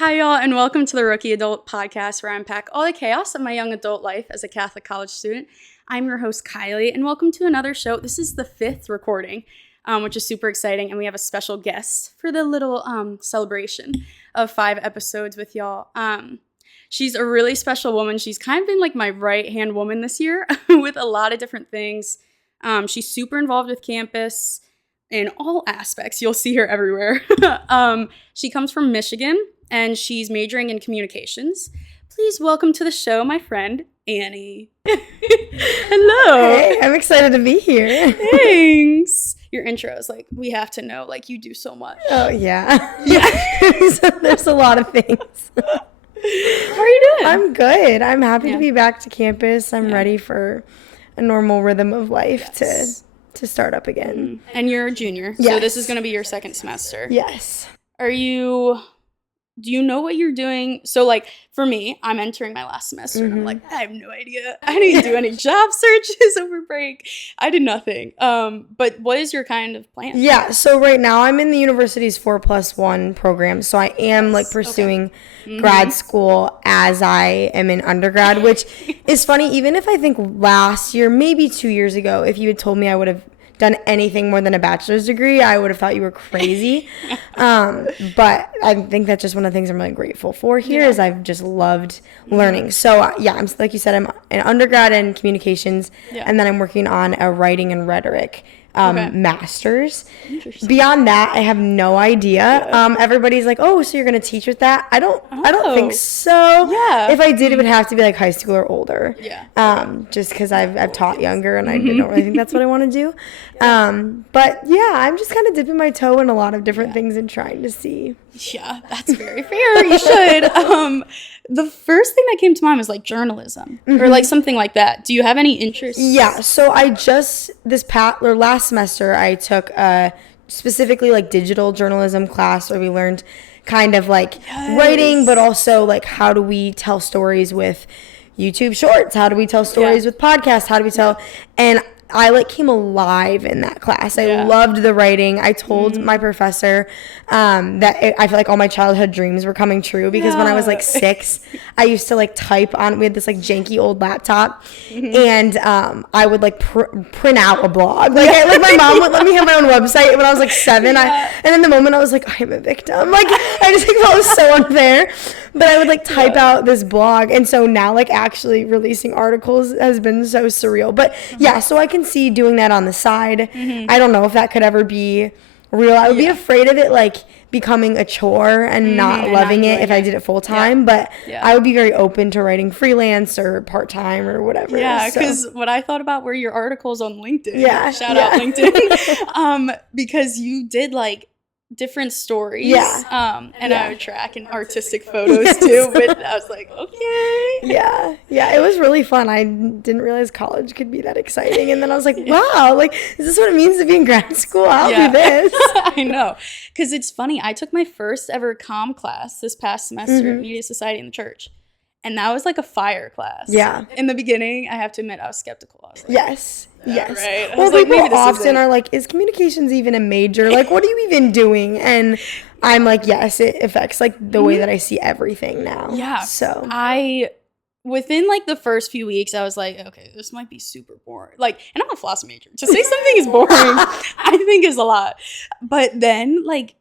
Hi, y'all, and welcome to the Rookie Adult Podcast, where I unpack all the chaos of my young adult life as a Catholic college student. I'm your host, Kylie, and welcome to another show. This is the 5th recording, which is super exciting, and we have a special guest for the little celebration of 5 episodes with y'all. She's a really special woman. She's kind of been like my right-hand woman this year with a lot of different things. She's super involved with campus in all aspects. You'll see her everywhere. She comes from Michigan, and she's majoring in communications. Please welcome to the show my friend, Annie. Hello. Hey, I'm excited to be here. Thanks. Your intro is like, we have to know, like, you do so much. Oh, yeah. So there's a lot of things. How are you doing? I'm good. I'm happy to be back to campus. I'm ready for a normal rhythm of life to start up again. And you're a junior, yes. So this is going to be your second semester. Yes. Do you know what you're doing? So, like, for me, I'm entering my last semester, and I'm like, I have no idea. I didn't do any job searches over break. I did nothing. But what is your kind of plan? Yeah, so right now I'm in the university's 4+1 program, so I am, like, pursuing grad school as I am in undergrad, which is funny. Even if I think last year, maybe 2 years ago, if you had told me I would have done anything more than a bachelor's degree, I would have thought you were crazy. But I think that's just one of the things I'm really grateful for here is I've just loved learning. So I'm like you said, I'm an undergrad in communications, and then I'm working on a writing and rhetoric master's. Beyond that, I have no idea. Everybody's like, oh, so you're gonna teach with that? I don't think so. If I did, it would have to be like high school or older. Just because I've taught younger, and I don't really think that's what I want to do. But yeah, I'm just kind of dipping my toe in a lot of different things and trying to see. Yeah, that's very fair. You should. The first thing that came to mind was like journalism or like something like that. Do you have any interest? Yeah, so I just last semester I took a specifically like digital journalism class where we learned kind of like writing, but also like how do we tell stories with YouTube Shorts? How do we tell stories with podcasts? How do we tell? And I like came alive in that class. I loved the writing. I told my professor that I feel like all my childhood dreams were coming true because when I was like 6, I used to like type on, we had this like janky old laptop and I would like print out a blog. Like my mom would let me have my own website when I was like 7. And in the moment I was like, I'm a victim. Like I just think that was so unfair. But I would like type out this blog. And so now like actually releasing articles has been so surreal. But so I can see doing that on the side. I don't know if that could ever be real. I would be afraid of it like becoming a chore and not loving it if I did it full time. But I would be very open to writing freelance or part time or whatever. Yeah, because what I thought about were your articles on LinkedIn. Shout out LinkedIn. Because you did like different stories. And I would track and artistic photos too. But I was like, okay. Yeah, it was really fun. I didn't realize college could be that exciting. And then I was like, wow, like, is this what it means to be in grad school? I'll do this. I know. Because it's funny. I took my first ever comm class this past semester, Media Society in the Church. And that was like a fire class. Yeah. In the beginning, I have to admit, I was skeptical. I was like, yes. Right. Well, like, people often are like, is communications even a major? Like, what are you even doing? And I'm like, yes, it affects like the way that I see everything now. Yeah. So within like the first few weeks, I was like, okay, this might be super boring. Like, and I'm a philosophy major. To say something is boring, I think is a lot. But then like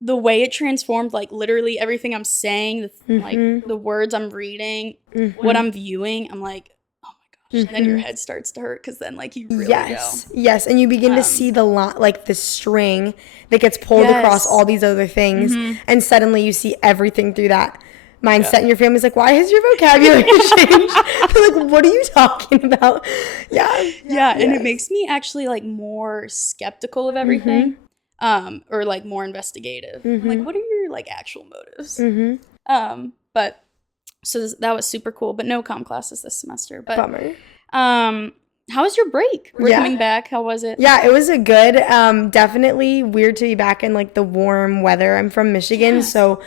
the way it transformed, like literally everything I'm saying, like the words I'm reading, what I'm viewing, I'm like, then your head starts to hurt because then like you really go. Yes, and you begin to see the string that gets pulled across all these other things, and suddenly you see everything through that mindset, and your family's like, why has your vocabulary changed? They're like, what are you talking about? And it makes me actually like more skeptical of everything, or like more investigative. Like, what are your like actual motives? But so that was super cool, but no comm classes this semester. But bummer. How was your break? We're coming back. How was it? Yeah, it was a good. Definitely weird to be back in like the warm weather. I'm from Michigan, so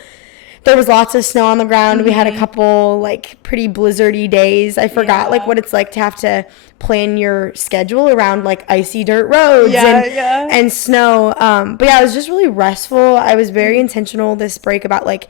there was lots of snow on the ground. We had a couple like pretty blizzardy days. I forgot like what it's like to have to plan your schedule around like icy dirt roads and snow. But yeah, it was just really restful. I was very intentional this break about like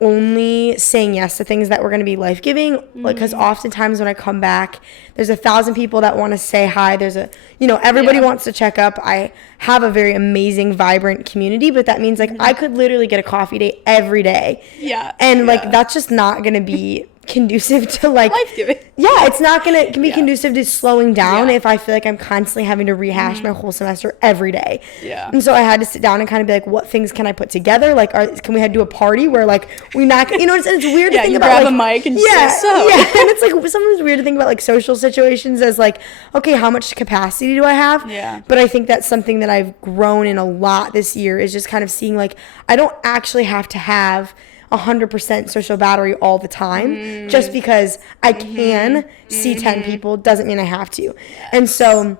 only saying yes to things that were going to be life-giving, like, because oftentimes when I come back, there's 1,000 people that want to say hi. There's everybody wants to check up. I have a very amazing, vibrant community, but that means, like, I could literally get a coffee date every day. Yeah. And, like, that's just not going to be conducive to, like, life-giving. Yeah, it's not going to be conducive to slowing down if I feel like I'm constantly having to rehash my whole semester every day. Yeah. And so I had to sit down and kind of be like, what things can I put together? Like, can we do a party where, like, we not, it's weird to think you about, grab like, a mic and say so. Yeah, and it's, like, sometimes weird to think about, like, social situations as, like, okay, how much capacity do I have? Yeah. But I think that's something that I've grown in a lot this year, is just kind of seeing, like, I don't actually have to have 100% social battery all the time. Just because I can see 10 people doesn't mean I have to. And so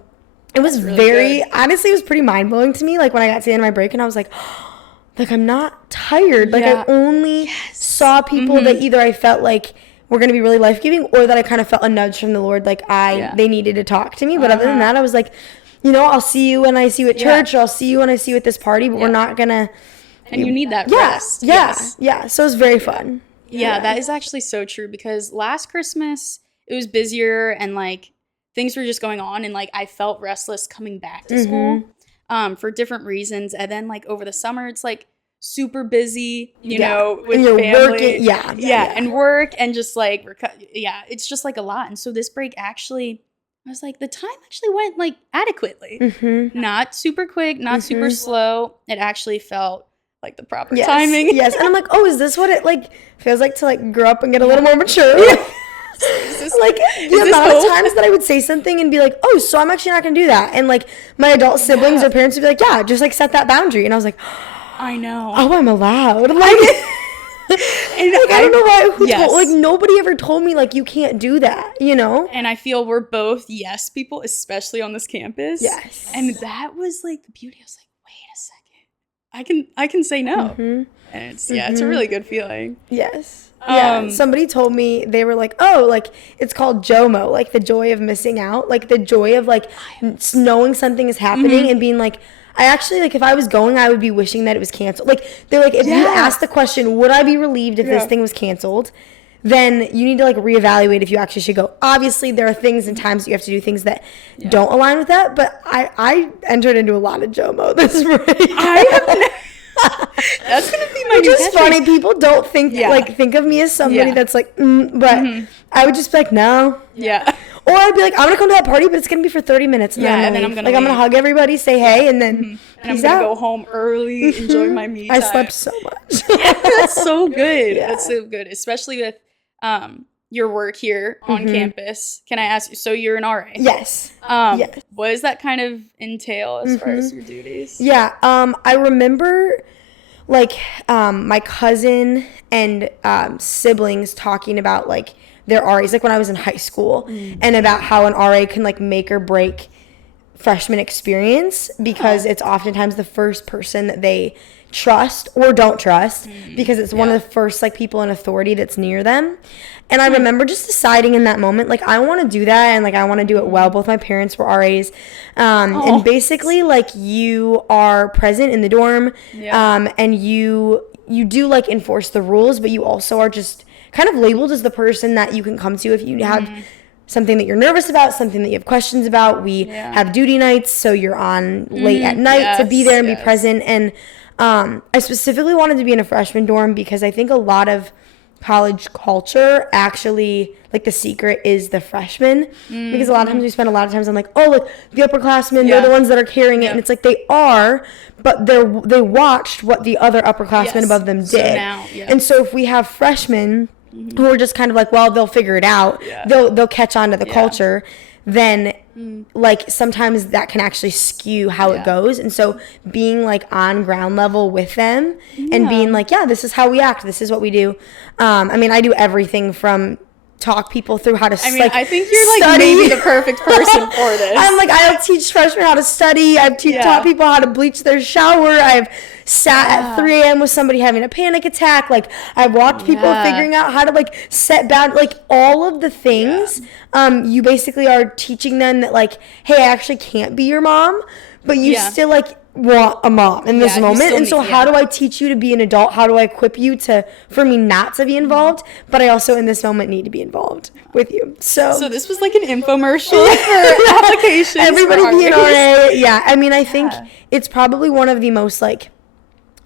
it was really honestly, it was pretty mind-blowing to me, like, when I got to the end of my break and I was like, like, I'm not tired. Like, I only saw people that either I felt like were going to be really life-giving, or that I kind of felt a nudge from the Lord, like, they needed to talk to me. But other than that, I was like, I'll see you when I see you at church, or I'll see you when I see you at this party, but we're not going to. And you need that rest. Yeah. So it was very fun. Yeah, that is actually so true, because last Christmas it was busier and, like, things were just going on, and, like, I felt restless coming back to school for different reasons. And then, like, over the summer it's, like, super busy, you know, with family. Working, and work, and just, like, it's just, like, a lot. And so this break actually, I was like, the time actually went, like, adequately. Not super quick, not super slow. It actually felt like the proper timing. Yes. And I'm like, oh, is this what it, like, feels like to, like, grow up and get a little more mature? Like, the amount of times that I would say something and be like, oh, so I'm actually not gonna do that. And, like, my adult siblings or parents would be like, yeah, just, like, set that boundary. And I was like, I know. Oh, I'm allowed. Like, and, like, I don't know why. Like, nobody ever told me, like, you can't do that, And I feel we're both yes people, especially on this campus. Yes. And that was, like, the beauty. I was like, wait a second. I can say no. And it's it's a really good feeling. Yes. Yeah. Somebody told me, they were like, oh, like, it's called JOMO, like, the joy of missing out, like, the joy of, like, knowing something is happening and being like, I actually, like, if I was going, I would be wishing that it was canceled. Like, they're like, if you ask the question, would I be relieved if this thing was canceled? Then you need to, like, reevaluate if you actually should go. Obviously, there are things and times you have to do things that don't align with that, but I entered into a lot of JOMO this break. That's gonna be my Which is funny. People don't think of me as somebody that's like, but I would just be like, no. Yeah. Or I'd be like, I'm gonna come to that party, but it's gonna be for 30 minutes. And then I'm gonna hug everybody, say hey, and then and I'm gonna go home early, enjoy my me time. I slept so much. That's so good. Yeah. That's so good, especially with your work here on campus. Can I ask you? So you're an RA. Yes. Yes. What does that kind of entail as far as your duties? Yeah. I remember, like, my cousin and siblings talking about, like, their RAs, like, when I was in high school, and about how an RA can, like, make or break freshman experience, because it's oftentimes the first person that they trust or don't trust, because it's one of the first, like, people in authority that's near them. And I remember just deciding in that moment, like, I want to do that, and, like, I want to do it well. Both my parents were RAs. And basically, like, you are present in the dorm, and you do, like, enforce the rules, but you also are just kind of labeled as the person that you can come to if you have something that you're nervous about, something that you have questions about. We have duty nights, so you're on late at night to be there and be present. And I specifically wanted to be in a freshman dorm because I think a lot of college culture actually, like, the secret is the freshmen, because a lot of times we spend a lot of times on, like, oh, like, the upperclassmen, they're the ones that are carrying it, and it's like, they are, but they watched what the other upperclassmen above them did. So now, and so if we have freshmen who are just kind of like, well, they'll figure it out, they'll catch on to the culture, then like, sometimes that can actually skew how it goes. And so being, like, on ground level with them and being like, this is how we act, this is what we do. I mean, I do everything from talk people through how to study. I think you're, like, maybe the perfect person for this. I'm like, I'll teach freshmen how to study. I've taught people how to bleach their shower. I've sat at 3 a.m. with somebody having a panic attack. Like, I've walked people figuring out how to, like, set like, all of the things. You basically are teaching them that, like, hey, I actually can't be your mom, but you still, like, want a mom in this moment. And so how yeah. do I teach you to be an adult? How do I equip you for me not to be involved? But I also in this moment need to be involved with you. So this was like an infomercial for applications. Everybody be an RA. Yeah. I mean, I think it's probably one of the most like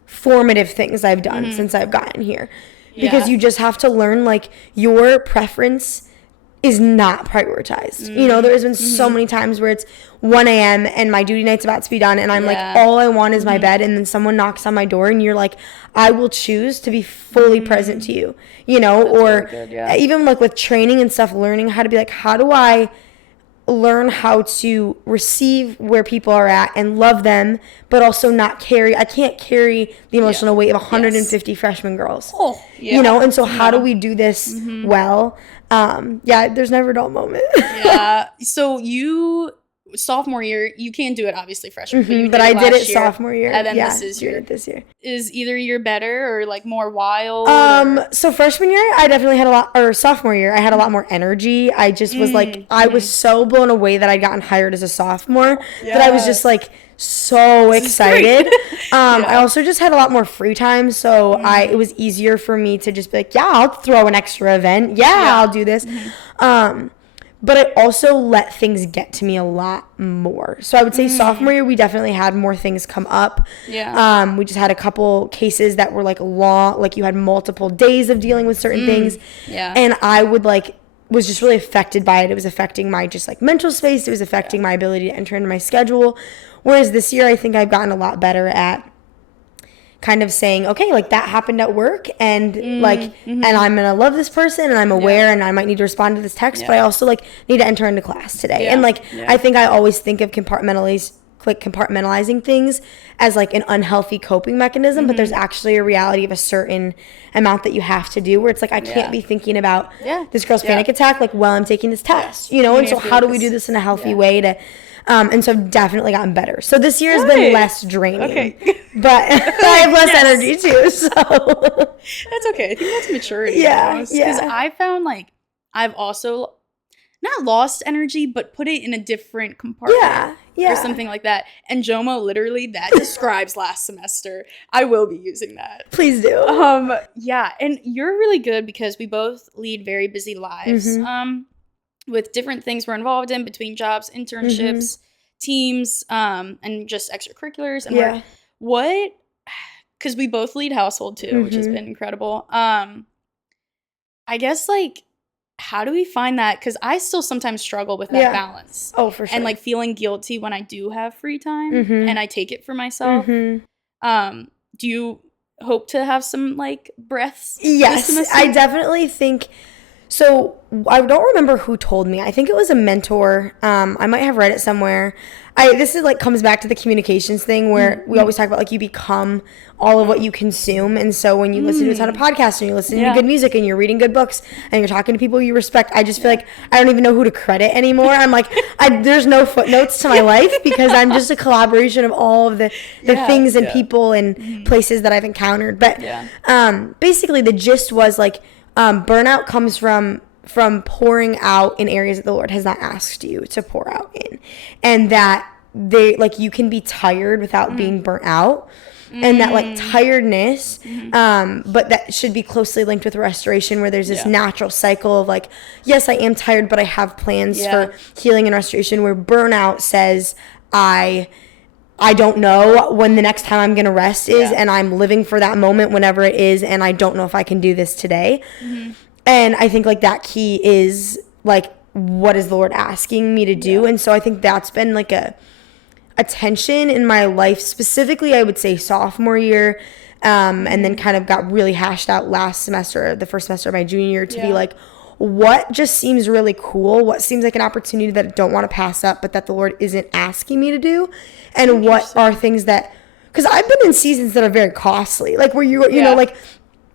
formative things I've done since I've gotten here. Because you just have to learn like your preference is not prioritized. You know, there's been so many times where it's 1 a.m. and my duty night's about to be done and I'm like, all I want is my bed, and then someone knocks on my door and you're like, I will choose to be fully present to you, you know. That's or really good, even like with training and stuff, learning how to be like, how do I learn how to receive where people are at and love them, but also not I can't carry the emotional weight of 150 freshman girls, you know. And so how do we do this well? There's never a dull moment. So you sophomore year, you can't do it obviously freshman, but I did it sophomore year, and then this year. Is either year better or like more wild? So freshman year I definitely had a lot, or sophomore year I had a lot more energy. I just was like, I was so blown away that I'd gotten hired as a sophomore that I was just like so excited. I also just had a lot more free time, so it was easier for me to just be like, I'll throw an extra event, I'll do this. But I also let things get to me a lot more. So I would say sophomore year, we definitely had more things come up. We just had a couple cases that were like long, like you had multiple days of dealing with certain things. And I would like, was just really affected by it. It was affecting my just like mental space. It was affecting my ability to enter into my schedule. Whereas this year, I think I've gotten a lot better at kind of saying, okay, like that happened at work and and I'm going to love this person and I'm aware and I might need to respond to this text, but I also like need to enter into class today. And like, I think I always think of compartmentalizing things as like an unhealthy coping mechanism, but there's actually a reality of a certain amount that you have to do where it's like, I can't be thinking about this girl's panic attack, like while I'm taking this test, you know? And so how do we do this in a healthy way to, and so I've definitely gotten better. So this year has been less draining, but I have less energy too. So that's okay. I think that's maturity. Because I found like I've also not lost energy, but put it in a different compartment or something like that. And Jomo, literally, that describes last semester. I will be using that. Please do. And you're really good because we both lead very busy lives. With different things we're involved in between jobs, internships, teams, and just extracurriculars. And because we both lead household too, which has been incredible. I guess like, how do we find that? Because I still sometimes struggle with that balance. Oh, for sure. And like feeling guilty when I do have free time and I take it for myself. Do you hope to have some like breaths? Yes, I definitely think. So I don't remember who told me. I think it was a mentor. I might have read it somewhere. This is like comes back to the communications thing where we always talk about like you become all of what you consume. And so when you listen to a ton of podcasts and you're listening to good music and you're reading good books and you're talking to people you respect, I just feel like I don't even know who to credit anymore. I'm like, there's no footnotes to my life because I'm just a collaboration of all of the things and people and places that I've encountered. But basically the gist was like, burnout comes from pouring out in areas that the Lord has not asked you to pour out in, and that you can be tired without being burnt out, and that like tiredness, but that should be closely linked with restoration, where there's this natural cycle of like, yes, I am tired, but I have plans for healing and restoration. Where burnout says, I don't know when the next time I'm going to rest is, and I'm living for that moment whenever it is, and I don't know if I can do this today. And I think, like, that key is, like, what is the Lord asking me to do? And so I think that's been, like, a tension in my life, specifically, I would say, sophomore year, and then kind of got really hashed out last semester, the first semester of my junior year, to be like, what just seems really cool, what seems like an opportunity that I don't want to pass up, but that the Lord isn't asking me to do, and what are things that, because I've been in seasons that are very costly, like where you know, like,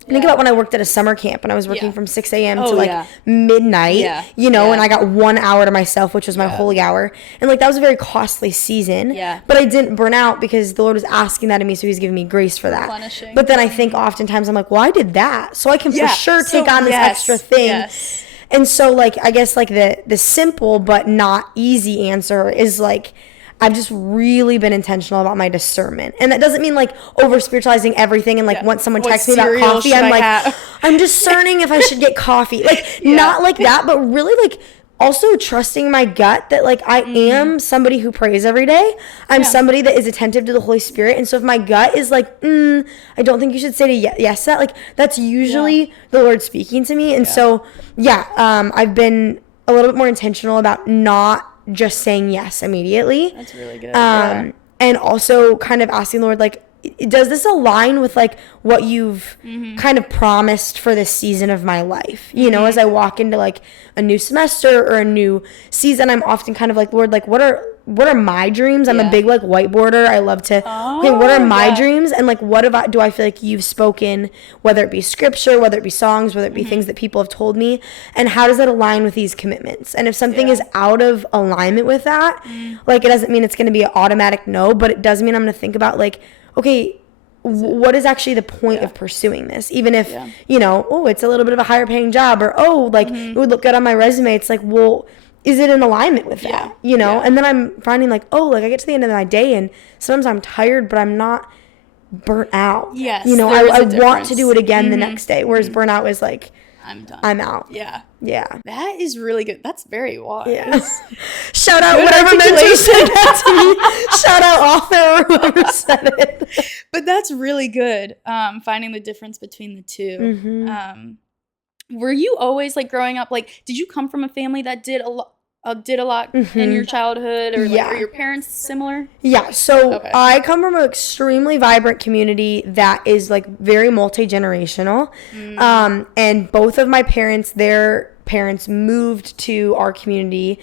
think about when I worked at a summer camp and I was working from 6 a.m. to like midnight, you know, and I got 1 hour to myself, which was my holy hour. And like, that was a very costly season, but I didn't burn out because the Lord was asking that of me. So he's giving me grace for that. But then I think oftentimes I'm like, well, I did that. So I can for sure take on this extra thing. And so like, I guess like the simple but not easy answer is like, I've just really been intentional about my discernment. And that doesn't mean like over spiritualizing everything and like once someone texts me about coffee, I'm like, I'm discerning if I should get coffee. Like not like that, but really like also trusting my gut that like I am somebody who prays every day. I'm somebody that is attentive to the Holy Spirit. And so if my gut is like, I don't think you should say yes to that, like that's usually the Lord speaking to me. And so, I've been a little bit more intentional about not just saying yes immediately. That's really good. And also kind of asking the Lord, like, does this align with like what you've kind of promised for this season of my life? You know, as I walk into like a new semester or a new season, I'm often kind of like, Lord, like what are my dreams? I'm a big like whiteboarder. I love to okay, what are my dreams? And like what do I feel like you've spoken, whether it be scripture, whether it be songs, whether it be things that people have told me, and how does that align with these commitments? And if something is out of alignment with that, like it doesn't mean it's going to be an automatic no, but it does mean I'm going to think about like, okay, what is actually the point of pursuing this? Even if, you know, oh, it's a little bit of a higher paying job, or, oh, like, it would look good on my resume. It's like, well, is it in alignment with that? You know? And then I'm finding like, oh, like I get to the end of my day and sometimes I'm tired, but I'm not burnt out. Yes. You know, I want to do it again the next day. Whereas burnout is like, I'm done. I'm out. Yeah. Yeah. That is really good. That's very wise. Yeah. Shout out whatever mentor said that to me. Shout out author or whoever said it. But that's really good. Finding the difference between the two. Were you always like growing up, like, did you come from a family that did a lot in your childhood, or like, are your parents similar? Yeah. So I come from an extremely vibrant community that is like very multi-generational. And both of my parents, their parents moved to our community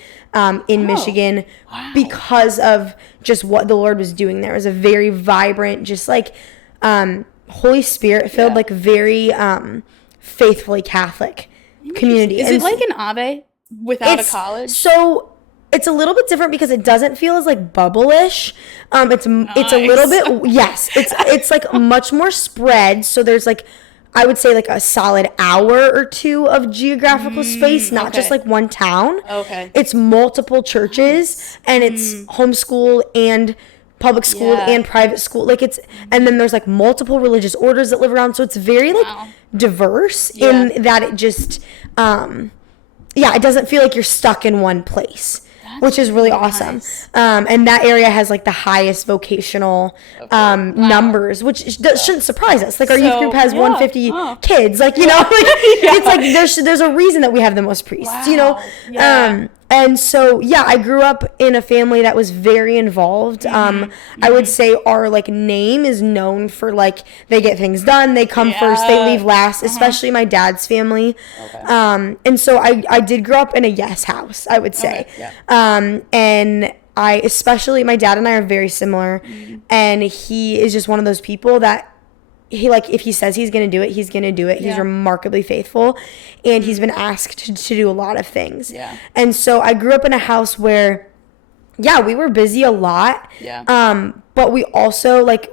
in Michigan because of just what the Lord was doing there. It was a very vibrant, just like Holy Spirit filled, like very faithfully Catholic community. Is it like an Ave without a college? So it's a little bit different because it doesn't feel as like bubble-ish. It's a little bit it's like much more spread. So there's like, I would say like a solid hour or two of geographical space, not just like one town. It's multiple churches and it's homeschool and public school and private school. Like it's, and then there's like multiple religious orders that live around. So it's very like diverse in that it just, it doesn't feel like you're stuck in one place. Which is really awesome. And that area has like the highest vocational numbers, which shouldn't surprise us. Like our youth group has 150 kids. Like, you know, like it's like there's a reason that we have the most priests, you know? And so, I grew up in a family that was very involved. I would say our like name is known for like, they get things done, they come first, they leave last, especially my dad's family. And so I did grow up in a yes house, I would say. And especially my dad and I are very similar, and he is just one of those people that he, like, if he says he's going to do it, he's going to do it. He's remarkably faithful, and he's been asked to do a lot of things. And so I grew up in a house where, we were busy a lot. But we also, like,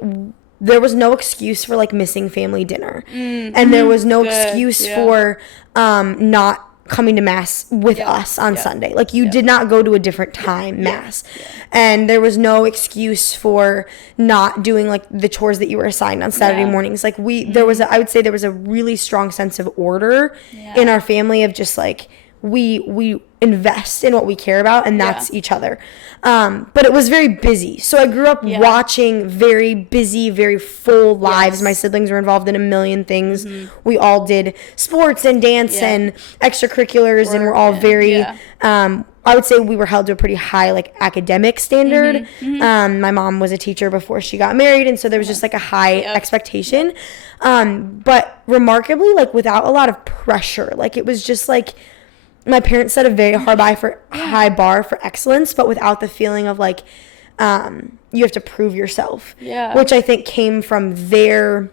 there was no excuse for, like, missing family dinner. And there was no excuse for not coming to mass with us on Sunday. Like, you did not go to a different time mass. And there was no excuse for not doing like the chores that you were assigned on Saturday mornings. Like I would say there was a really strong sense of order in our family of just like, we invest in what we care about, and that's each other. But it was very busy. So I grew up watching very busy, very full lives. My siblings were involved in a million things. We all did sports and dance and extracurriculars, and we're all very, I would say we were held to a pretty high like academic standard. My mom was a teacher before she got married, and so there was just like a high expectation. But remarkably, like without a lot of pressure. Like it was just like, my parents set a very high bar for excellence, but without the feeling of like, you have to prove yourself, which I think came from their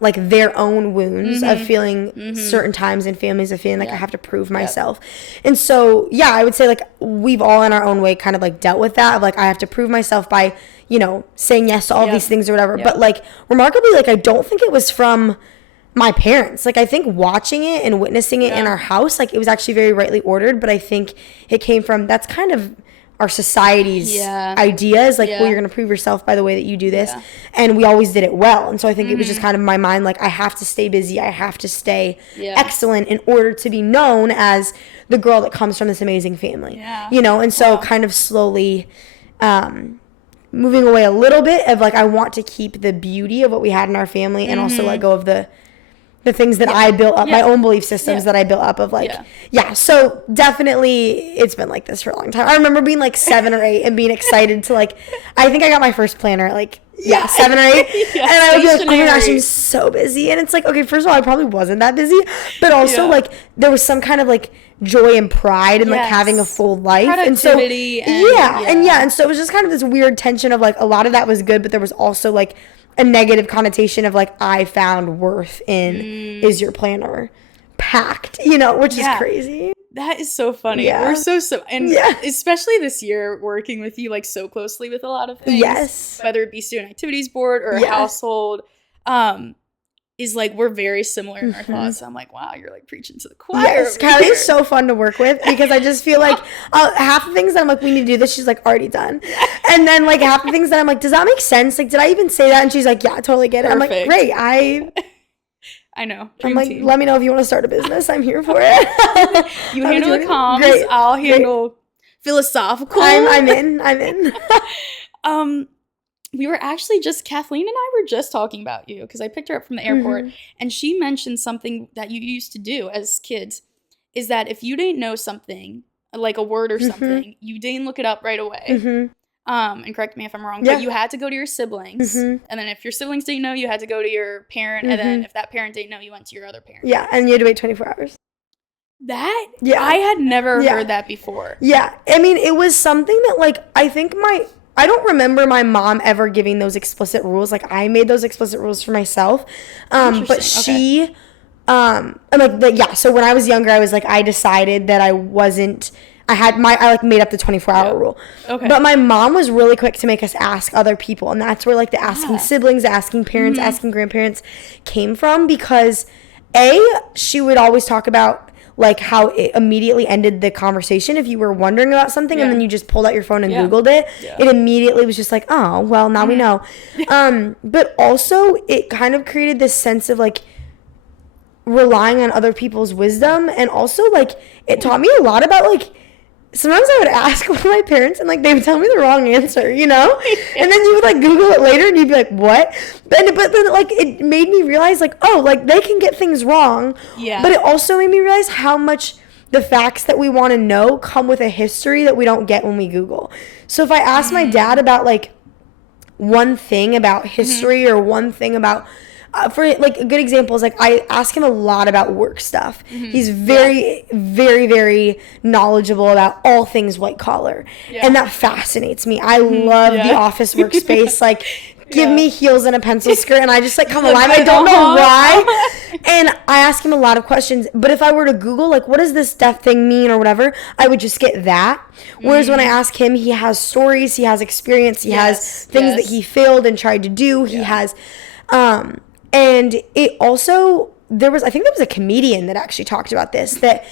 own wounds of feeling certain times in families of feeling like I have to prove myself. And so, I would say like we've all in our own way kind of like dealt with that of like, I have to prove myself by, you know, saying yes to all these things or whatever. But like remarkably, like I don't think it was from my parents. Like I think watching it and witnessing it in our house, like it was actually very rightly ordered, but I think it came from, that's kind of our society's ideas, like, well, you're going to prove yourself by the way that you do this. Yeah. And we always did it well. And so I think it was just kind of my mind, like, I have to stay busy. I have to stay excellent in order to be known as the girl that comes from this amazing family, you know? And so kind of slowly moving away a little bit of, like, I want to keep the beauty of what we had in our family and also let go of the things that I built up, my own belief systems that I built up of, like, so definitely it's been like this for a long time. I remember being like 7 or 8 and being excited to, like, I think I got my first planner at like 7 or 8 and I would be like, oh my gosh, I'm so busy. And it's like, okay, first of all, I probably wasn't that busy, but also like there was some kind of like joy and pride in like having a full life, and so and so it was just kind of this weird tension of, like, a lot of that was good, but there was also like a negative connotation of, like, I found worth in is your planner packed, you know, which is crazy. That is so funny. We're so and especially this year working with you, like, so closely with a lot of things, whether it be student activities board or household, is like we're very similar in our thoughts. So I'm like, wow, you're like preaching to the choir. Yes, Kylie is so fun to work with because I just feel like half the things that I'm like, we need to do this, she's like, already done. And then like half the things that I'm like, does that make sense? Like, did I even say that? And she's like, yeah, I totally get it. Perfect. I'm like, great. I know. I'm like, let me know if you want to start a business. I'm here for it. You handle the comms. Great. I'll handle philosophical. I'm in. We were actually Kathleen and I were just talking about you because I picked her up from the airport and she mentioned something that you used to do as kids is that if you didn't know something, like a word or something, you didn't look it up right away. And correct me if I'm wrong, but you had to go to your siblings. And then if your siblings didn't know, you had to go to your parent. And then if that parent didn't know, you went to your other parent. Yeah, and you had to wait 24 hours. That? Yeah. I had never heard that before. Yeah. I mean, it was something that, like, I don't remember my mom ever giving those explicit rules. Like, I made those explicit rules for myself. But she, so when I was younger, I was like, I decided that I made up the 24-hour rule. Okay. But my mom was really quick to make us ask other people. And that's where, like, the asking siblings, asking parents, asking grandparents came from. Because, she would always talk about, like, how it immediately ended the conversation if you were wondering about something and then you just pulled out your phone and Googled it. It immediately was just like, oh, well, now we know. But also it kind of created this sense of, like, relying on other people's wisdom, and also, like, it taught me a lot about, like, sometimes I would ask one of my parents and, like, they would tell me the wrong answer, you know? And then you would, like, Google it later and you'd be like, what? But then, like, it made me realize, like, oh, like, they can get things wrong. Yeah. But it also made me realize how much the facts that we want to know come with a history that we don't get when we Google. So if I ask my dad about, like, one thing about history or one thing about... for, like, a good example is, like, I ask him a lot about work stuff. He's very, very, very knowledgeable about all things white collar. And that fascinates me. I love the office workspace. Like, give me heels and a pencil skirt, and I just, like, come alive. I don't know why. And I ask him a lot of questions. But if I were to Google, like, what does this deaf thing mean or whatever, I would just get that. Whereas when I ask him, he has stories, he has experience, he has things that he failed and tried to do. He has... And it also, I think there was a comedian that actually talked about this, that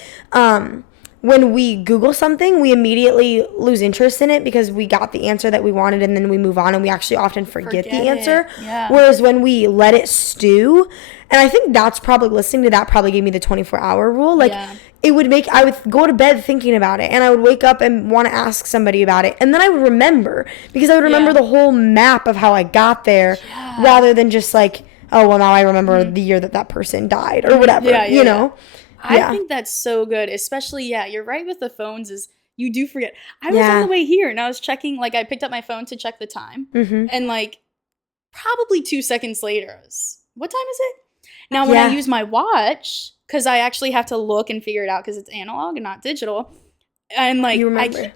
when we Google something, we immediately lose interest in it because we got the answer that we wanted and then we move on and we actually often forget the answer. Whereas when we let it stew, and I think that's probably, listening to that probably gave me the 24-hour rule. Like, I would go to bed thinking about it and I would wake up and want to ask somebody about it. And then I would remember, because I would remember the whole map of how I got there rather than just like, oh, well, now I remember the year that person died or whatever, you know? I think that's so good, especially, you're right with the phones is you do forget. I was on the way here and I was checking, like, I picked up my phone to check the time and, like, probably 2 seconds later, what time is it? Now, when I use my watch, because I actually have to look and figure it out because it's analog and not digital, and, like, you remember. I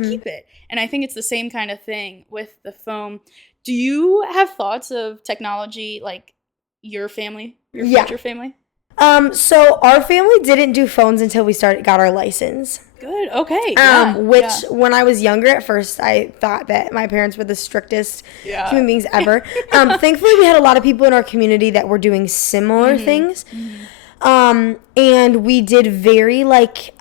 keep it. And I think it's the same kind of thing with the phone. Do you have thoughts of technology, like your family, your future family? So our family didn't do phones until we got our license. Good. Okay. When I was younger, at first, I thought that my parents were the strictest human beings ever. Thankfully, we had a lot of people in our community that were doing similar things. And we did very, like,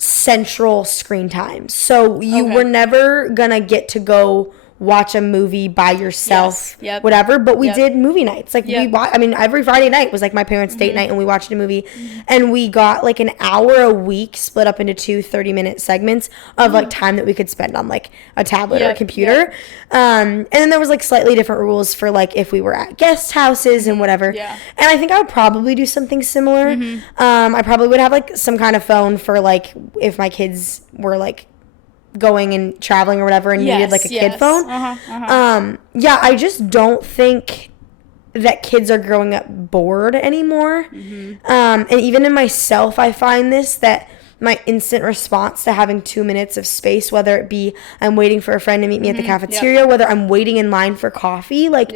central screen time. So you Okay. were never gonna get to go watch a movie by yourself, Yes. Yep. whatever. But we Yep. did movie nights. Like Yep. I mean, every Friday night was like my parents' date night, and we watched a movie. And we got like an hour a week split up into 2 30-minute segments of like time that we could spend on like a tablet or a Yep. computer. And then there was like slightly different rules for like if we were at guest houses and whatever. Yeah. And I think I would probably do something similar. I probably would have like some kind of phone for like if my kids were like going and traveling or whatever and needed like a kid phone. Yeah, I just don't think that kids are growing up bored anymore. And even in myself, I find this, that my instant response to having 2 minutes of space, whether it be I'm waiting for a friend to meet me at the cafeteria, whether I'm waiting in line for coffee, like,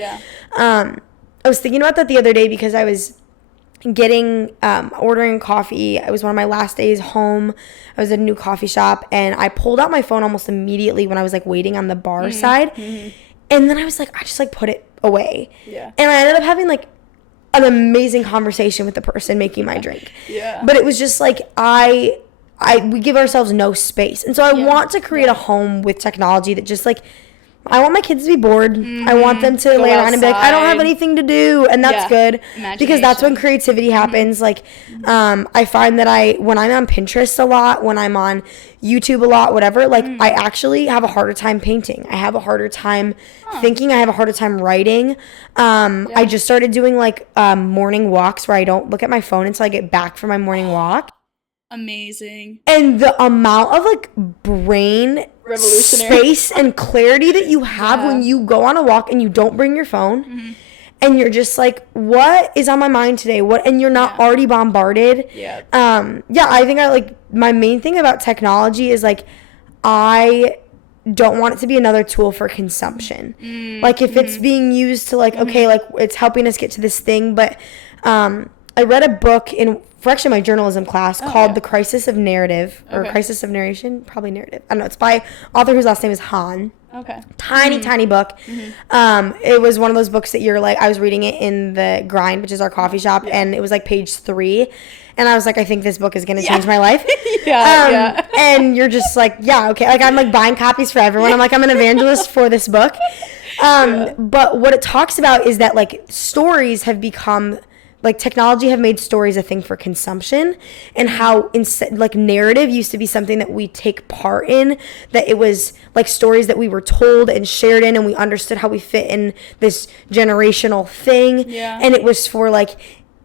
I was thinking about that the other day because I was ordering coffee. It was one of my last days home. I was at a new coffee shop, and I pulled out my phone almost immediately when I was like waiting on the bar side. And then I was like, I just like put it away. And I ended up having like an amazing conversation with the person making my drink. But it was just like, we give ourselves no space. And so I want to create a home with technology that just like, I want my kids to be bored. I want them to lay around and be like, I don't have anything to do. And that's good. Because that's when creativity happens. Like, I find that when I'm on Pinterest a lot, when I'm on YouTube a lot, whatever, like, I actually have a harder time painting. I have a harder time thinking. I have a harder time writing. I just started doing, like, morning walks where I don't look at my phone until I get back from my morning walk. Amazing. And the amount of like brain space and clarity that you have when you go on a walk and you don't bring your phone and you're just like, what is on my mind today? And you're not already bombarded. I think my main thing about technology is like, I don't want it to be another tool for consumption. Like if it's being used to like, okay, like it's helping us get to this thing. But I read a book for actually my journalism class called The Crisis of Narrative, or Crisis of Narration, probably Narrative. I don't know. It's by author whose last name is Han. Tiny book. It was one of those books that you're like, I was reading it in the Grind, which is our coffee shop, and it was like page 3. And I was like, I think this book is going to change my life. And you're just like, yeah, okay. Like I'm like buying copies for everyone. I'm like, I'm an evangelist for this book. But what it talks about is that like stories have become, like technology have made stories a thing for consumption, and how like narrative used to be something that we take part in, that it was like stories that we were told and shared in, and we understood how we fit in this generational thing. And it was for like,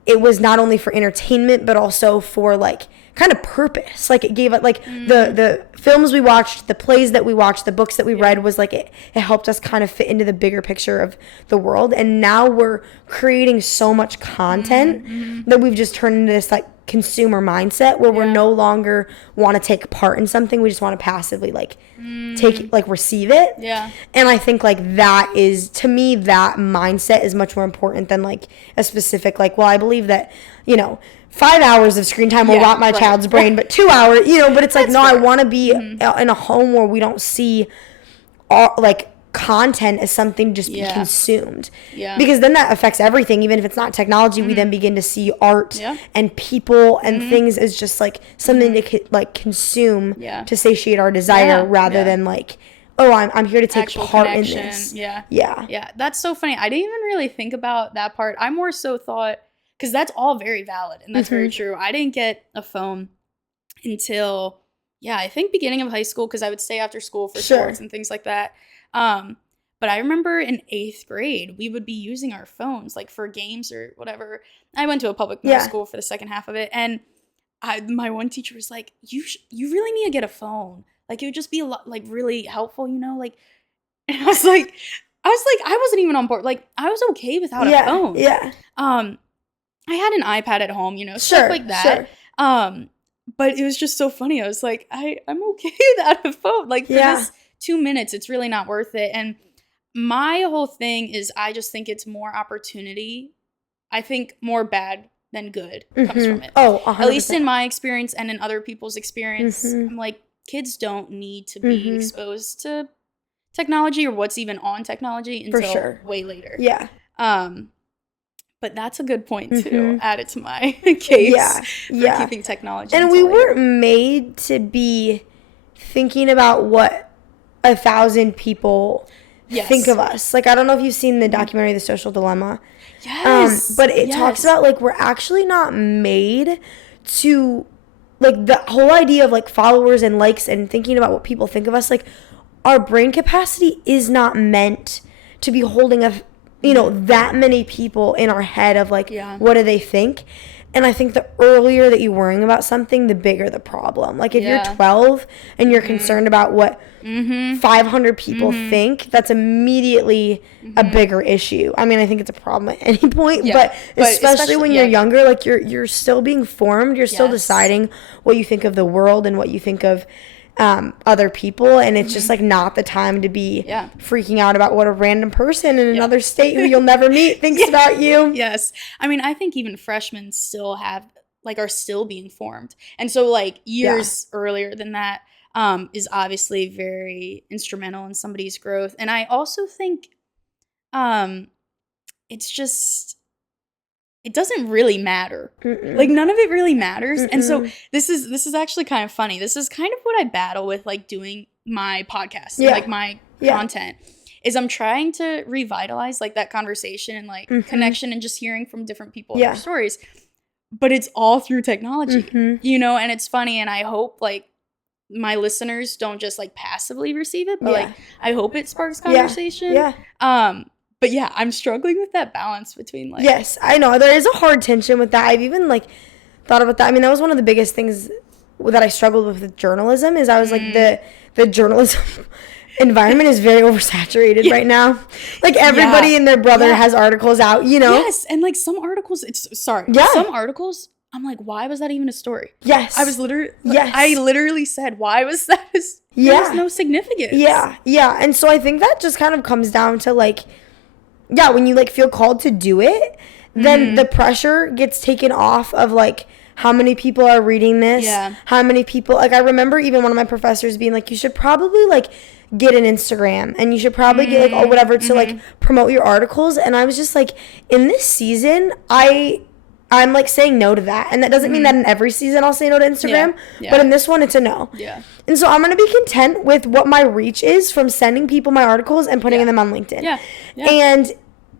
it was not only for entertainment, but also for like kind of purpose. Like it gave it like the films we watched, the plays that we watched, the books that we read, was like it helped us kind of fit into the bigger picture of the world. And now we're creating so much content that we've just turned into this like consumer mindset where we're no longer want to take part in something. We just want to passively like receive it. And I think like that is, to me, that mindset is much more important than like a specific like, well, I believe that, 5 hours of screen time will rot my child's brain, but 2 hours, but it's like, that's fair. I want to be in a home where we don't see all like content as something just be consumed. Because then that affects everything. Even if it's not technology, we then begin to see art and people and things as just like something to like consume to satiate our desire rather than like, oh, I'm here to take actual part connection. In this. Yeah. That's so funny. I didn't even really think about that part. I more so thought, because that's all very valid and that's very true. I didn't get a phone until, I think beginning of high school, because I would stay after school for sports and things like that. But I remember in 8th grade, we would be using our phones like for games or whatever. I went to a public middle school for the second half of it. And my one teacher was like, you really need to get a phone. Like it would just be a lot, like really helpful, like, and I was like, I wasn't even on board. Like I was okay without a phone. I had an iPad at home, stuff like that. But it was just so funny. I was like, I'm okay without a phone. Like for this 2 minutes, it's really not worth it. And my whole thing is, I just think it's more opportunity. I think more bad than good comes from it. Oh, 100%. At least in my experience and in other people's experience, I'm like, kids don't need to be exposed to technology or what's even on technology until way later. But that's a good point too. Add it to my case for keeping technology. And we weren't made to be thinking about what 1,000 people think of us. Like, I don't know if you've seen the documentary The Social Dilemma. Yes. But it talks about, like, we're actually not made to, like, the whole idea of, like, followers and likes and thinking about what people think of us. Like, our brain capacity is not meant to be holding that many people in our head of, like, what do they think? And I think the earlier that you're worrying about something, the bigger the problem. Like, if you're 12 and you're concerned about what 500 people think, that's immediately a bigger issue. I mean, I think it's a problem at any point, but especially when you're younger, like, you're still being formed. You're still deciding what you think of the world and what you think of other people, and it's just, like, not the time to be freaking out about what a random person in another state who you'll never meet thinks about you. Yes. I mean, I think even freshmen still are still being formed. And so, like, years earlier than that is obviously very instrumental in somebody's growth. And I also think it's just, it doesn't really matter. Like, none of it really matters. And so this is actually kind of funny. This is kind of what I battle with, like, doing my podcast, like, my content, is I'm trying to revitalize, like, that conversation and, like, connection and just hearing from different people and their stories. But it's all through technology, and it's funny. And I hope, like, my listeners don't just, like, passively receive it, but like, I hope it sparks conversation. But yeah, I'm struggling with that balance between, like... Yes, I know. There is a hard tension with that. I've even, like, thought about that. I mean, that was one of the biggest things that I struggled with journalism, is I was like, the journalism environment is very oversaturated right now. Like, everybody and their brother has articles out, Yes, and, like, some articles, some articles, I'm like, why was that even a story? Yes. I was literally said, why was that? There's no significance. Yeah. And so I think that just kind of comes down to, like... Yeah, when you, like, feel called to do it, then the pressure gets taken off of, like, how many people are reading this, how many people, like, I remember even one of my professors being like, you should probably, like, get an Instagram, and you should probably get, like, whatever to, like, promote your articles, and I was just like, in this season, I'm, like, saying no to that, and that doesn't mean that in every season I'll say no to Instagram, but in this one, it's a no. And so I'm going to be content with what my reach is from sending people my articles and putting them on LinkedIn.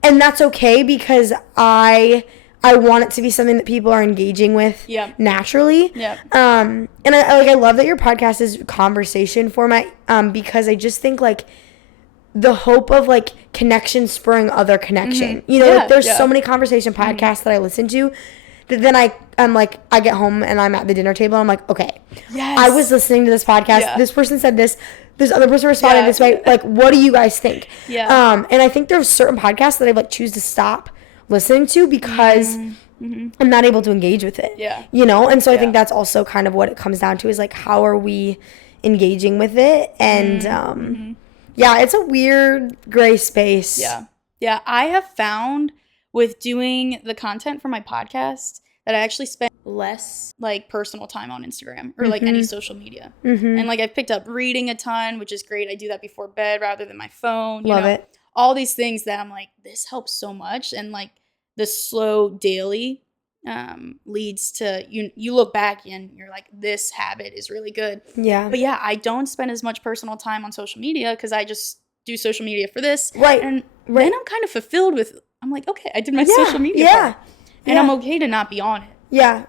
And that's okay, because I want it to be something that people are engaging with naturally. And I love that your podcast is conversation format, because I just think, like, the hope of, like, connection spurring other connection. Like, there's so many conversation podcasts that I listen to that then I'm like, I get home and I'm at the dinner table and I'm like, okay, I was listening to this podcast. This person said this other person responded this way. Like, what do you guys think? And I think there's certain podcasts that I, like, choose to stop listening to because I'm not able to engage with it. And so I think that's also kind of what it comes down to, is, like, how are we engaging with it? And it's a weird gray space. I have found with doing the content for my podcast that I actually spend less, like, personal time on Instagram or, like, any social media. And, like, I've picked up reading a ton, which is great. I do that before bed rather than my phone. Love it. All these things that I'm like, this helps so much. And, like, the slow daily leads to, you look back and you're like, this habit is really good. But yeah, I don't spend as much personal time on social media because I just do social media for this. And then I'm kind of fulfilled with, I'm like, okay, I did my social media part. And I'm okay to not be on it.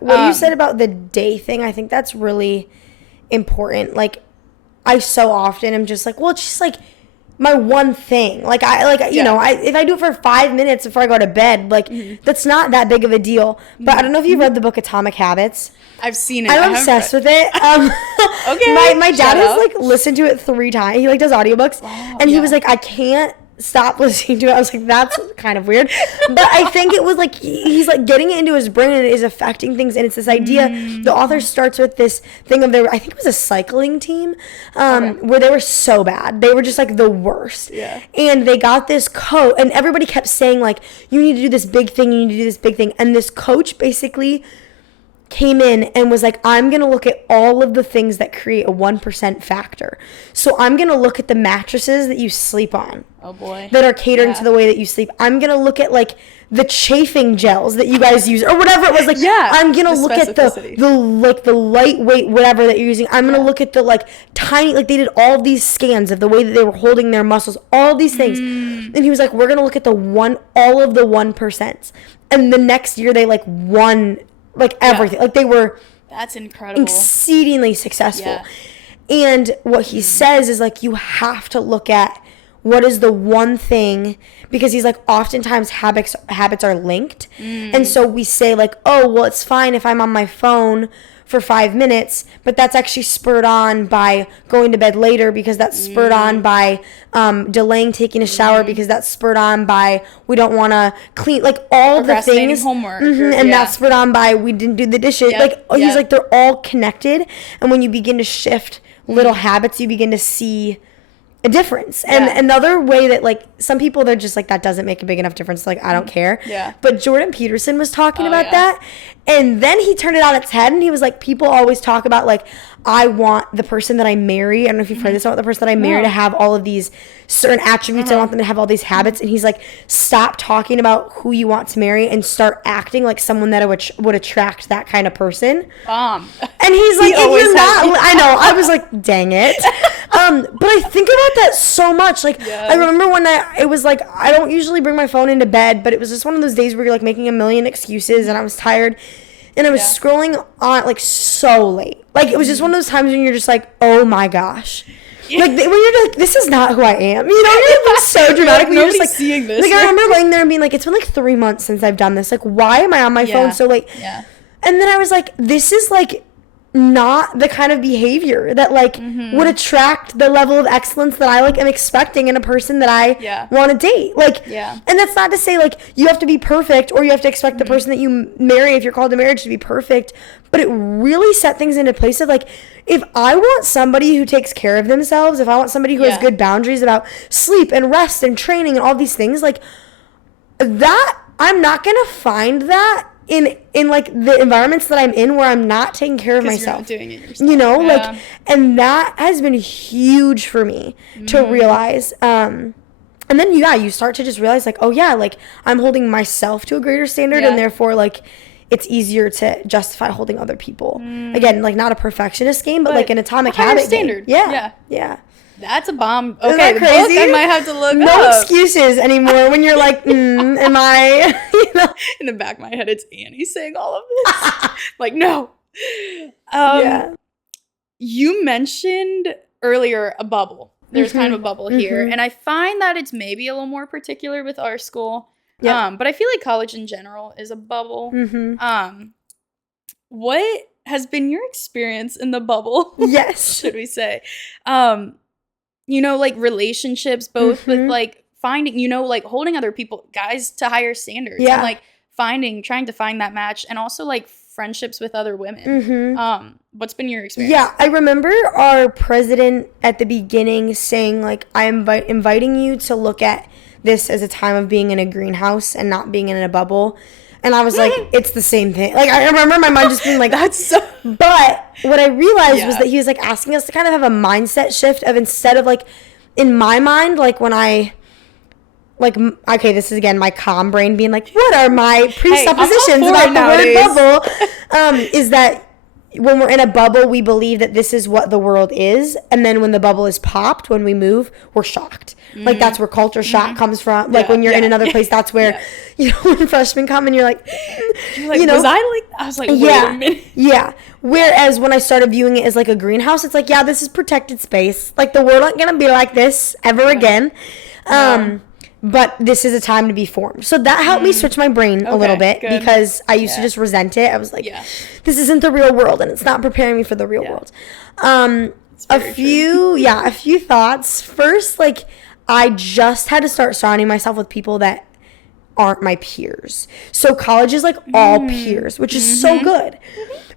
What you said about the day thing, I think that's really important. Like, I so often am just like, well, it's just, like, my one thing. Like, if I do it for 5 minutes before I go to bed, like, that's not that big of a deal. But I don't know if you've read the book Atomic Habits. I've seen it. I'm obsessed with it. My dad has, like, listened to it 3 times. He, like, does audiobooks. And he was like, I can't stop listening to it. I was like, that's kind of weird. But I think it was, like, he's, like, getting it into his brain and it is affecting things. And it's this idea. The author starts with this thing of I think it was a cycling team where they were so bad. They were just, like, the worst. And they got this coach, and everybody kept saying, like, you need to do this big thing. You need to do this big thing. And this coach basically came in and was like, I'm going to look at all of the things that create a 1% factor. So I'm going to look at the mattresses that you sleep on. Oh boy. That are catered to the way that you sleep. I'm going to look at like the chafing gels that you guys use or whatever it was. Like, I'm going to look at the lightweight whatever that you're using. I'm going to look at the like tiny, like they did all of these scans of the way that they were holding their muscles, all these things. And he was like, we're going to look at all of the 1%. And the next year they like won like everything. Like they were that's incredible, exceedingly successful. And what he says is like, you have to look at what is the one thing, because he's like, oftentimes habits are linked. And so we say like, oh, well, it's fine if I'm on my phone for 5 minutes, but that's actually spurred on by going to bed later, because that's spurred on by delaying taking a shower, because that's spurred on by we don't want to clean, like all the things, homework, and that's spurred on by we didn't do the dishes. He's like, they're all connected, and when you begin to shift little habits, you begin to see a difference. And another way that like some people, they're just like, that doesn't make a big enough difference, like I don't care. But Jordan Peterson was talking about that, and then he turned it on its head and he was like, people always talk about like, I want the person that I marry, I don't know if you've heard this, I want the person that I marry to have all of these certain attributes, I want them to have all these habits. And he's like, stop talking about who you want to marry and start acting like someone that would attract that kind of person. And he's like, if you're not, I know, I was like, dang it. But I think about that so much. Like, I remember one night, it was like, I don't usually bring my phone into bed, but it was just one of those days where you're like making a million excuses, and I was tired, and I was scrolling on like so late. Like, it was just one of those times when you're just like, oh my gosh. Like, when you're like, this is not who I am. You know, you're being so dramatic. You're just like, seeing this. Like, I remember laying there and being like, it's been like 3 months since I've done this. Like, why am I on my phone so late? And then I was like, this is like not the kind of behavior that like would attract the level of excellence that I like am expecting in a person that I want to date. Like, and that's not to say like you have to be perfect or you have to expect the person that you marry, if you're called to marriage, to be perfect. But it really set things into place of like, if I want somebody who takes care of themselves, if I want somebody who has good boundaries about sleep and rest and training and all these things, like that, I'm not gonna find that in like the environments that I'm in where I'm not taking care of myself. You're not doing it yourself. You know, like, and that has been huge for me to realize. And then you start to just realize like, oh yeah, like I'm holding myself to a greater standard, and therefore like it's easier to justify holding other people. Again, like not a perfectionist game, but like an atomic habit standard. Game. Yeah. That's a bomb. Okay, isn't that crazy? Book I might have to look no up. Excuses anymore when you're like, am I, you know? In the back of my head, it's Annie saying all of this. Like, no. You mentioned earlier a bubble. There's kind of a bubble here. And I find that it's maybe a little more particular with our school. But I feel like college in general is a bubble. What has been your experience in the bubble? Yes. Should we say? You know, like relationships, both with like finding, you know, like holding other people, guys, to higher standards. And like trying to find that match, and also like friendships with other women. What's been your experience? Yeah, I remember our president at the beginning saying like, I'm inviting you to look at this as a time of being in a greenhouse and not being in a bubble. And I was like, it's the same thing. Like, I remember my mind just being like, that's so... But what I realized was that he was, like, asking us to kind of have a mindset shift of, instead of, like, in my mind, like, when I, like, okay, this is, again, my calm brain being like, what are my presuppositions about the word bubble? Is that when we're in a bubble, we believe that this is what the world is. And then when the bubble is popped, when we move, we're shocked. Like, that's where culture shock comes from. Like, when you're in another place, that's where, you know, when freshmen come and you're like, you know. I was like, wait a minute. Yeah. Whereas when I started viewing it as like a greenhouse, it's like, yeah, this is protected space. Like, the world ain't going to be like this ever again. But this is a time to be formed. So that helped me switch my brain a little bit, because I used to just resent it. I was like, this isn't the real world, and it's not preparing me for the real world. A few thoughts. First, like, I just had to start surrounding myself with people that aren't my peers. So college is like all peers, which is so good.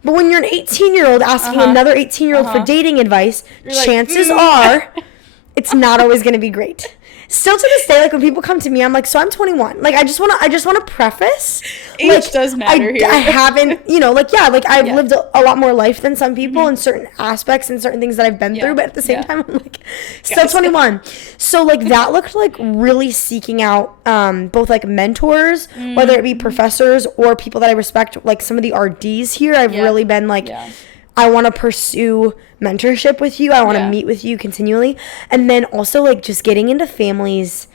But when you're an 18-year-old asking another 18-year-old for dating advice, chances are it's not always going to be great. still to this day, like when people come to me, I'm like, so I'm 21. Like I just want to preface, age like, does matter here. I haven't, like I've lived a lot more life than some people in certain aspects and certain things that I've been through, but at the same time, I'm like still 21. So like that looked like really seeking out both like mentors, whether it be professors or people that I respect, like some of the RDs here. I've really been like, I want to pursue mentorship with you. I want to meet with you continually. And then also like just getting into families'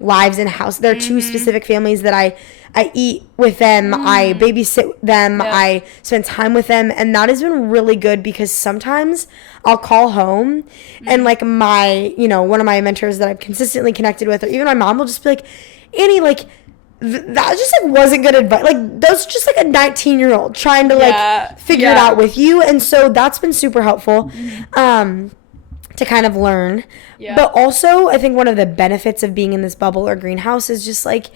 lives and house. There are two specific families that I eat with them. I babysit them. I spend time with them. And that has been really good because sometimes I'll call home and like my, one of my mentors that I've consistently connected with, or even my mom will just be like, Annie, like, that just like wasn't good advice. Like that was just like a 19-year-old trying to like figure it out with you. And so that's been super helpful to kind of learn. But also I think one of the benefits of being in this bubble or greenhouse is just like